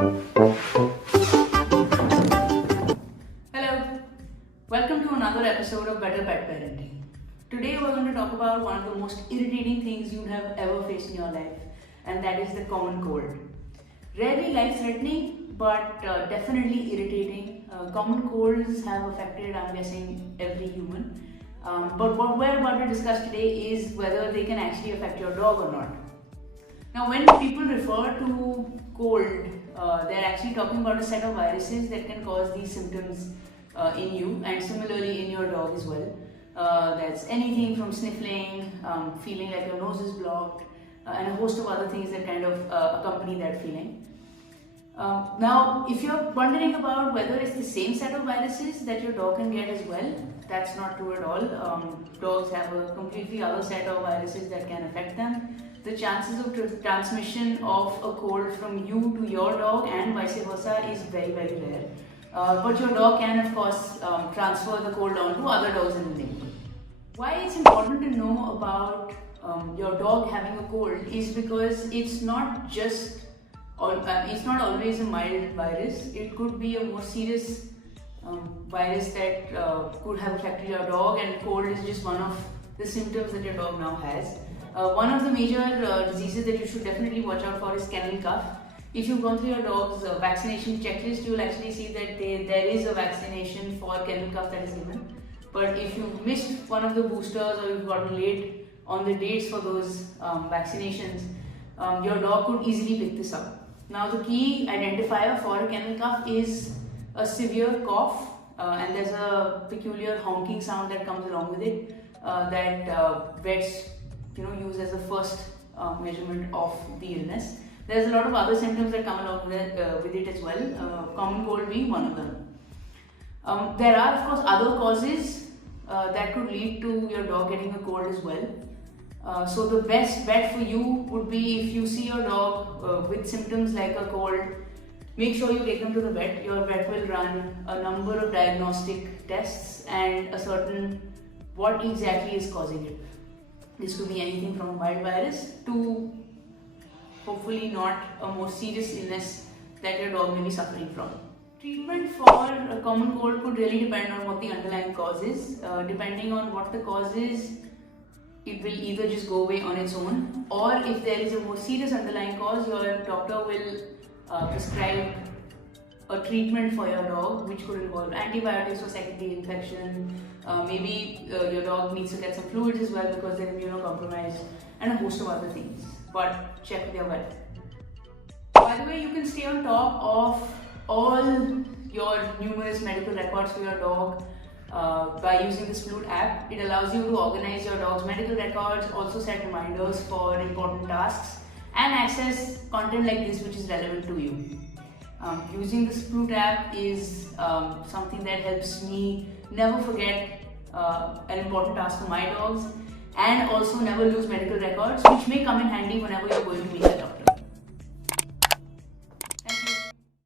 Hello, welcome to another episode of Better Pet Parenting. Today we're going to talk about one of the most irritating things you have ever faced in your life, and that is the common cold. Rarely life-threatening, but definitely irritating. Common colds have affected, I'm guessing, every human. But what we're about to discuss today is whether they can actually affect your dog or not. Now, when people refer to cold, they're actually talking about a set of viruses that can cause these symptoms in you, and similarly in your dog as well. That's anything from sniffling, feeling like your nose is blocked, and a host of other things that kind of accompany that feeling. Now, if you're wondering about whether it's the same set of viruses that your dog can get as well, that's not true at all. Dogs have a completely other set of viruses that can affect them. The chances of transmission of a cold from you to your dog and vice versa is very, very rare. But your dog can, of course, transfer the cold onto other dogs in the neighborhood. Why it's important to know about your dog having a cold is because it's not always a mild virus. It could be a more serious virus that could have affected your dog, and cold is just one of the symptoms that your dog now has. One of the major diseases that you should definitely watch out for is kennel cough. If you've gone through your dog's vaccination checklist, you'll actually see that there is a vaccination for kennel cough that is given. But if you've missed one of the boosters or you've gotten late on the dates for those vaccinations, your dog could easily pick this up. Now, the key identifier for a kennel cough is a severe cough, and there's a peculiar honking sound that comes along with it that vets use as a first measurement of the illness. There's a lot of other symptoms that come along with it as well, common cold being one of them. There are, of course, other causes that could lead to your dog getting a cold as well. So the best bet for you would be, if you see your dog with symptoms like a cold, make sure you take them to the vet. Your vet will run a number of diagnostic tests and ascertain what exactly is causing it. This could be anything from a mild virus to hopefully not a more serious illness that your dog may be suffering from. Treatment for a common cold could really depend on what the underlying cause is. Depending on what the cause is, it will either just go away on its own, or if there is a more serious underlying cause, your doctor will prescribe a treatment for your dog, which could involve antibiotics for secondary infection. Maybe your dog needs to get some fluids as well because they're immunocompromised, and a host of other things. But check with your vet. By the way, you can stay on top of all your numerous medical records for your dog by using the Sploot app. It allows you to organize your dog's medical records, also set reminders for important tasks, and access content like this which is relevant to you. Using the Sploot app is something that helps me never forget an important task for my dogs, and also never lose medical records, which may come in handy whenever you're going to meet a doctor.